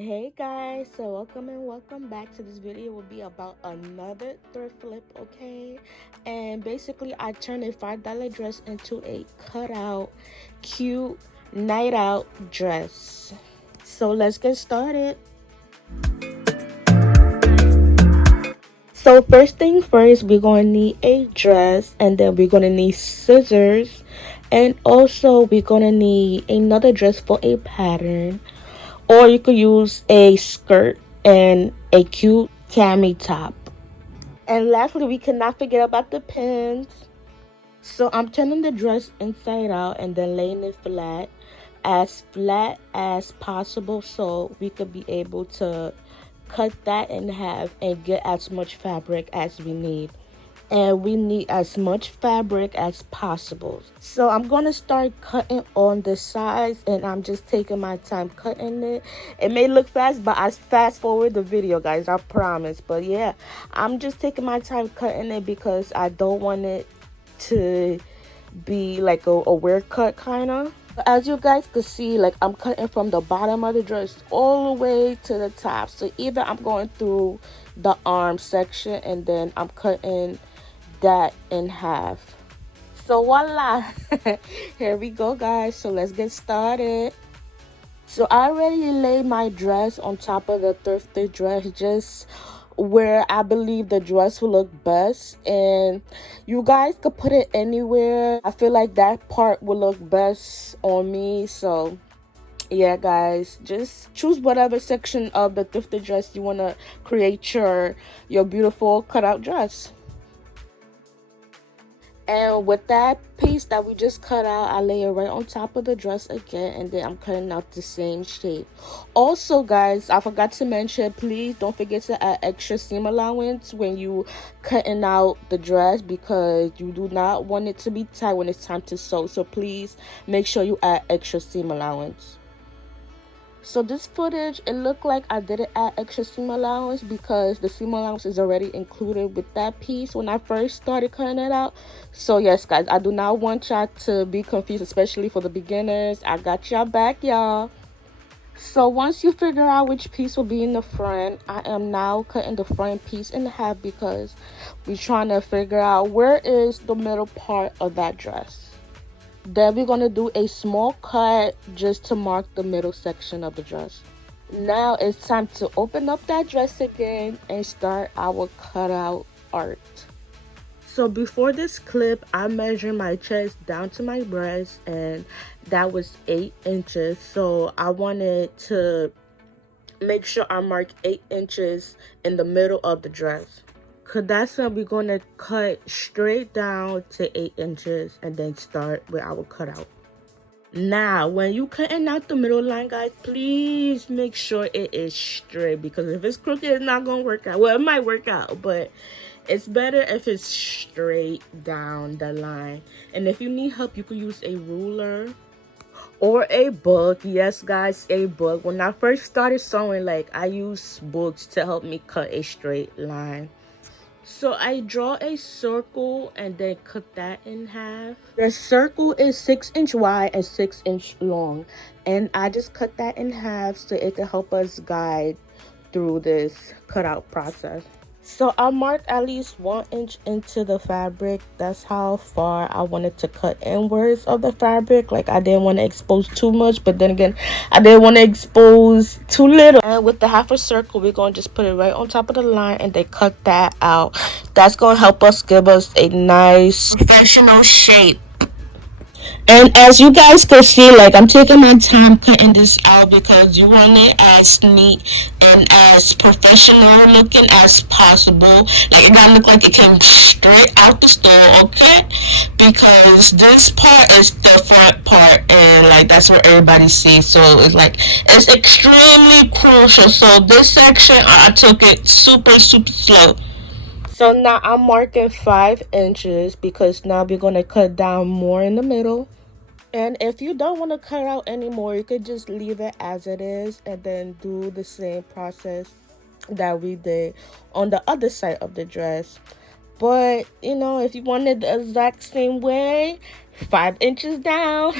Hey guys, so welcome back to this video. Will be about another thrift flip, okay? And basically I turned a $5 dress into a cutout cute night out dress. So let's get started. So first thing first, we're going to need a dress, and then we're going to need scissors, and also we're going to need another dress for a pattern, or you could use a skirt and a cute cami top. And lastly, we cannot forget about the pins. So I'm turning the dress inside out and then laying it flat as possible, so we could be able to cut that in half and get as much fabric as we need. And we need as much fabric as possible. So I'm gonna start cutting on the sides, and I'm just taking my time cutting it. It may look fast, but I fast forward the video, guys, I promise. But yeah, I'm just taking my time cutting it because I don't want it to be like a weird cut kind of. As you guys can see, like, I'm cutting from the bottom of the dress all the way to the top. So either I'm going through the arm section and then I'm cutting that in half. So voila. Here we go, guys. So let's get started. So I already laid my dress on top of the thrifted dress, just where I believe the dress will look best, and you guys could put it anywhere. I feel like that part will look best on me. So yeah, guys, just choose whatever section of the thrifted dress you want to create your beautiful cutout dress. And with that piece that we just cut out, I lay it right on top of the dress again, and then I'm cutting out the same shape. Also, guys, I forgot to mention, please don't forget to add extra seam allowance when you cutting out the dress, because you do not want it to be tight when it's time to sew. So please make sure you add extra seam allowance. So this footage, it looked like I didn't add extra seam allowance because the seam allowance is already included with that piece when I first started cutting it out. So yes, guys, I do not want y'all to be confused, especially for the beginners. I got y'all back, y'all. So once you figure out which piece will be in the front, I am now cutting the front piece in half because we're trying to figure out where is the middle part of that dress. Then we're going to do a small cut just to mark the middle section of the dress. Now it's time to open up that dress again and start our cutout art. So before this clip, I measured my chest down to my breast, and that was 8 inches. So I wanted to make sure I mark 8 inches in the middle of the dress. Cause that's when we're gonna cut straight down to 8 inches and then start with our cutout. Now, when you cutting out the middle line, guys, please make sure it is straight, because if it's crooked, it's not gonna work out. Well, it might work out, but it's better if it's straight down the line. And if you need help, you could use a ruler or a book. Yes, guys, a book. When I first started sewing, like, I used books to help me cut a straight line. So I draw a circle and then cut that in half. The circle is 6-inch wide and 6-inch long, and I just cut that in half so it can help us guide through this cutout process. So I marked at least 1 inch into the fabric. That's how far I wanted to cut inwards of the fabric. Like, I didn't want to expose too much, but then again, I didn't want to expose too little. And with the half a circle, we're going to just put it right on top of the line and then cut that out. That's going to help us give us a nice professional shape. And as you guys can see, like, I'm taking my time cutting this out because you want it as neat and as professional looking as possible. Like, it gotta look like it came straight out the store, okay? Because this part is the front part, and like, that's where everybody sees. So it's like, it's extremely crucial. So this section, I took it super slow. So now I'm marking 5 inches because now we're gonna cut down more in the middle. And if you don't want to cut out anymore, you could just leave it as it is and then do the same process that we did on the other side of the dress. But, you know, if you want it the exact same way, 5 inches down.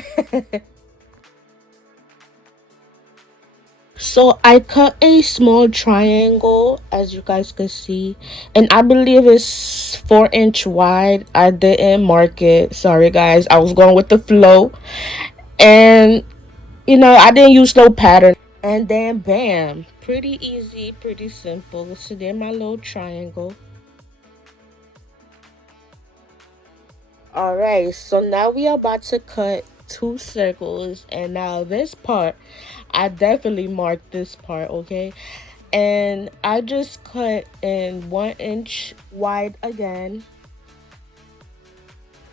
So I cut a small triangle, as you guys can see, and I believe it's 4 inch wide. I didn't mark it. Sorry guys, I was going with the flow. And I didn't use no pattern. And then bam, pretty easy, pretty simple. So there's my little triangle. Alright, so now we are about to cut 2 circles, and now this part, I definitely marked this part, okay? And I just cut in 1 inch wide again.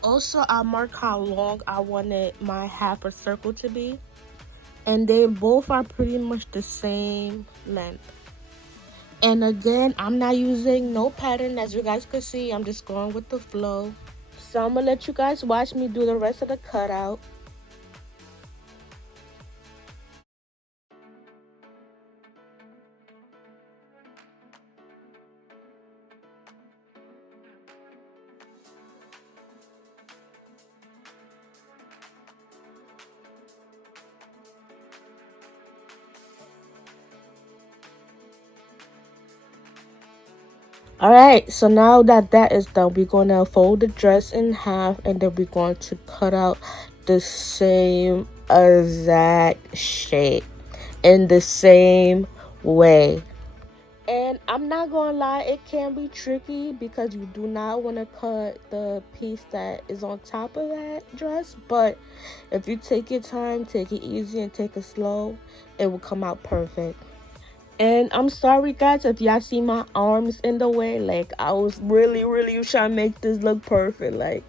Also, I mark how long I wanted my half a circle to be, and they both are pretty much the same length. And again, I'm not using no pattern, as you guys can see. I'm just going with the flow. So I'm gonna let you guys watch me do the rest of the cutout. Alright, so now that that is done, we're going to fold the dress in half, and then we're going to cut out the same exact shape in the same way. And I'm not gonna lie, it can be tricky because you do not want to cut the piece that is on top of that dress. But if you take your time, take it easy, and take it slow, it will come out perfect. And I'm sorry guys if y'all see my arms in the way. Like, I was really trying to make this look perfect. Like,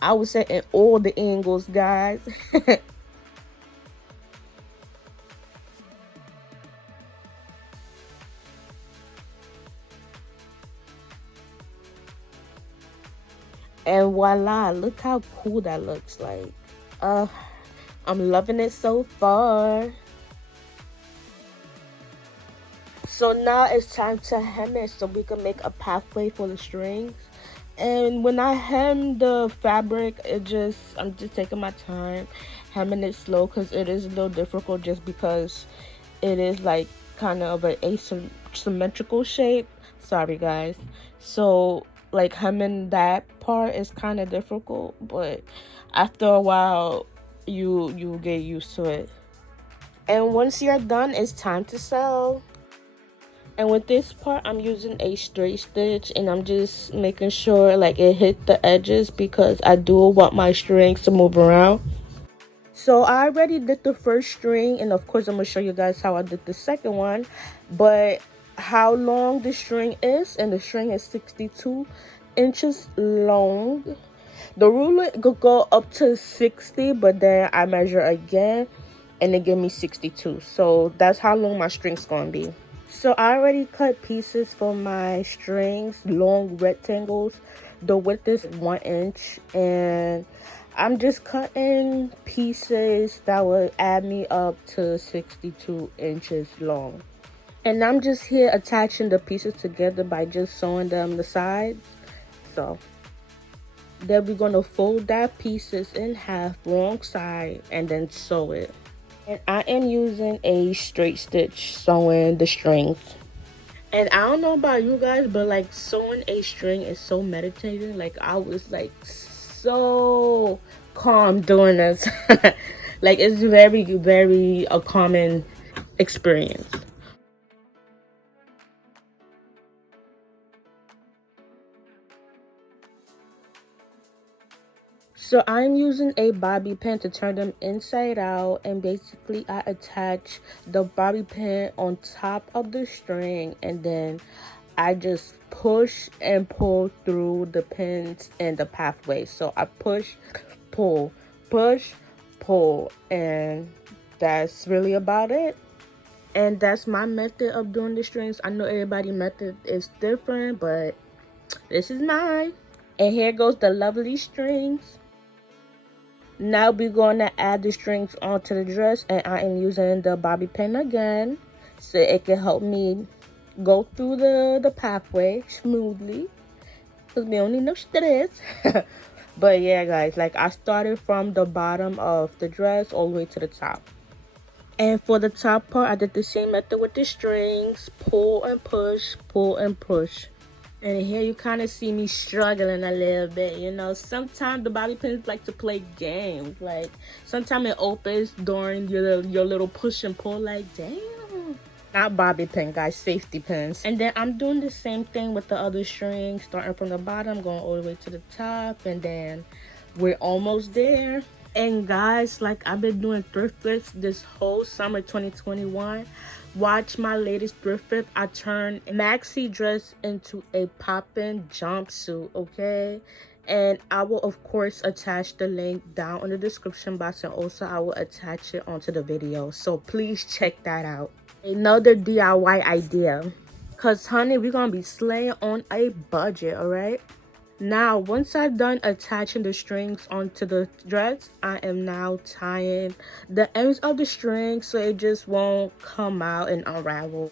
I was setting all the angles, guys. And voila, look how cool that looks. Like, uh I'm loving it so far. So now it's time to hem it so we can make a pathway for the strings. And when I hem the fabric, I'm just taking my time, hemming it slow, because it is a little difficult just because it is like kind of an asymmetrical shape. Sorry guys. So like hemming that part is kind of difficult, but after a while you get used to it. And once you're done, it's time to sew. And with this part, I'm using a straight stitch, and I'm just making sure like it hit the edges because I do want my strings to move around. So I already did the first string, and of course I'm gonna show you guys how I did the second one. But how long the string is, and the string is 62 inches long. The ruler could go up to 60, but then I measure again and it gave me 62. So that's how long my string's gonna be. So I already cut pieces for my strings, long rectangles. The width is 1 inch, and I'm just cutting pieces that would add me up to 62 inches long. And I'm just here attaching the pieces together by just sewing them the sides. So then we're gonna fold that pieces in half, wrong side, and then sew it. And I am using a straight stitch sewing the strings. And I don't know about you guys, but like sewing a string is so meditative. Like, I was like so calm doing this. Like, it's very a common experience. So I'm using a bobby pin to turn them inside out, and basically I attach the bobby pin on top of the string, and then I just push and pull through the pins and the pathway. So I pull, push, pull, and that's really about it. And that's my method of doing the strings. I know everybody's method is different, but this is mine. And here goes the lovely strings. Now we're going to add the strings onto the dress, and I am using the bobby pin again so it can help me go through the pathway smoothly, because we only know stress. But yeah guys, like I started from the bottom of the dress all the way to the top. And for the top part, I did the same method with the strings. Pull and push, pull and push. And here you kind of see me struggling a little bit, you know. Sometimes the bobby pins like to play games. Like, sometimes it opens during your little push and pull, like, damn. Not bobby pin, guys, safety pins. And then I'm doing the same thing with the other strings, starting from the bottom, going all the way to the top, and then we're almost there. And guys, like, I've been doing thrift flips this whole summer 2021. Watch my latest thrift flip. I turned a maxi dress into a poppin' jumpsuit, okay? And I will of course attach the link down in the description box, and also I will attach it onto the video, so please check that out. Another DIY idea, cause honey, we're gonna be slaying on a budget, all right? Now, once I've done attaching the strings onto the dress, I am now tying the ends of the string so it just won't come out and unravel.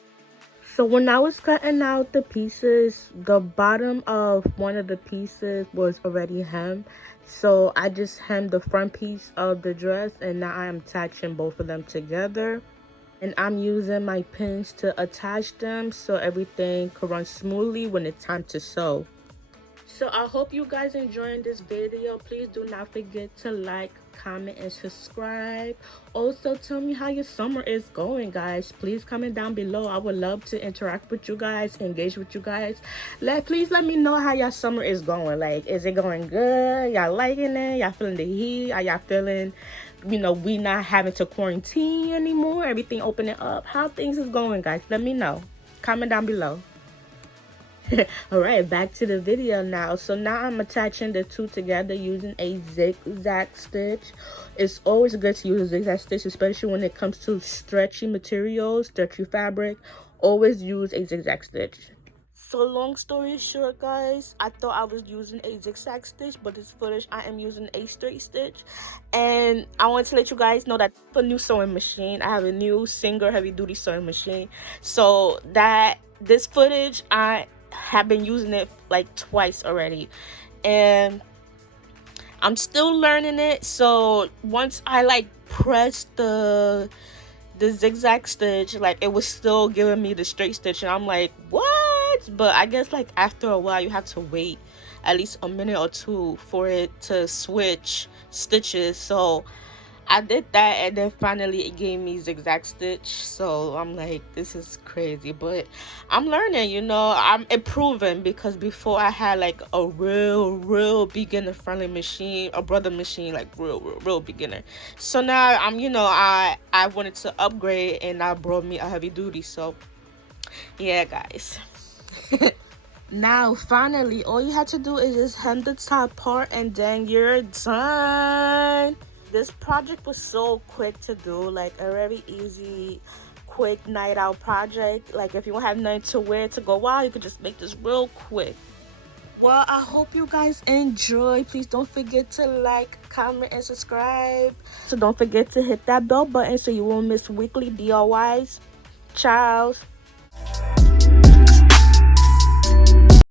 So when I was cutting out the pieces, the bottom of one of the pieces was already hemmed. So I just hemmed the front piece of the dress, and now I am attaching both of them together. And I'm using my pins to attach them so everything can run smoothly when it's time to sew. So I hope you guys enjoying this video. Please do not forget to like, comment, and subscribe. Also, tell me how your summer is going, guys. Please comment down below. I would love to interact with you guys, engage with you guys. Please let me know how your summer is going. Like, is it going good? Y'all liking it? Y'all feeling the heat? Are y'all feeling, you know, we not having to quarantine anymore? Everything opening up? How things is going, guys? Let me know. Comment down below. All right, back to the video now. So now I'm attaching the two together using a zigzag stitch. It's always good to use a zigzag stitch, especially when it comes to stretchy materials, stretchy fabric. Always use a zigzag stitch. So long story short, guys, I thought I was using a zigzag stitch, but this footage I am using a straight stitch. And I want to let you guys know that I have a new sewing machine. I have a new Singer heavy duty sewing machine. So that this footage, I have been using it like twice already, and I'm still learning it. So once I like pressed the zigzag stitch, like, it was still giving me the straight stitch, and I'm like, what? But I guess like after a while you have to wait at least a minute or two for it to switch stitches. So I did that, and then finally it gave me zigzag stitch. So I'm like, this is crazy, but I'm learning, you know. I'm improving, because before I had like a real beginner friendly machine, a brother machine, like real beginner. So now I'm, you know, I wanted to upgrade, and I brought me a heavy duty. So yeah, guys. Now finally all you have to do is just hem the top part, and then you're done. This project was so quick to do, like a very easy, quick night out project. Like, if you don't have nothing to wear to go out, you could just make this real quick. Well, I hope you guys enjoy. Please don't forget to like, comment, and subscribe. So don't forget to hit that bell button so you won't miss weekly DIYs. Ciao.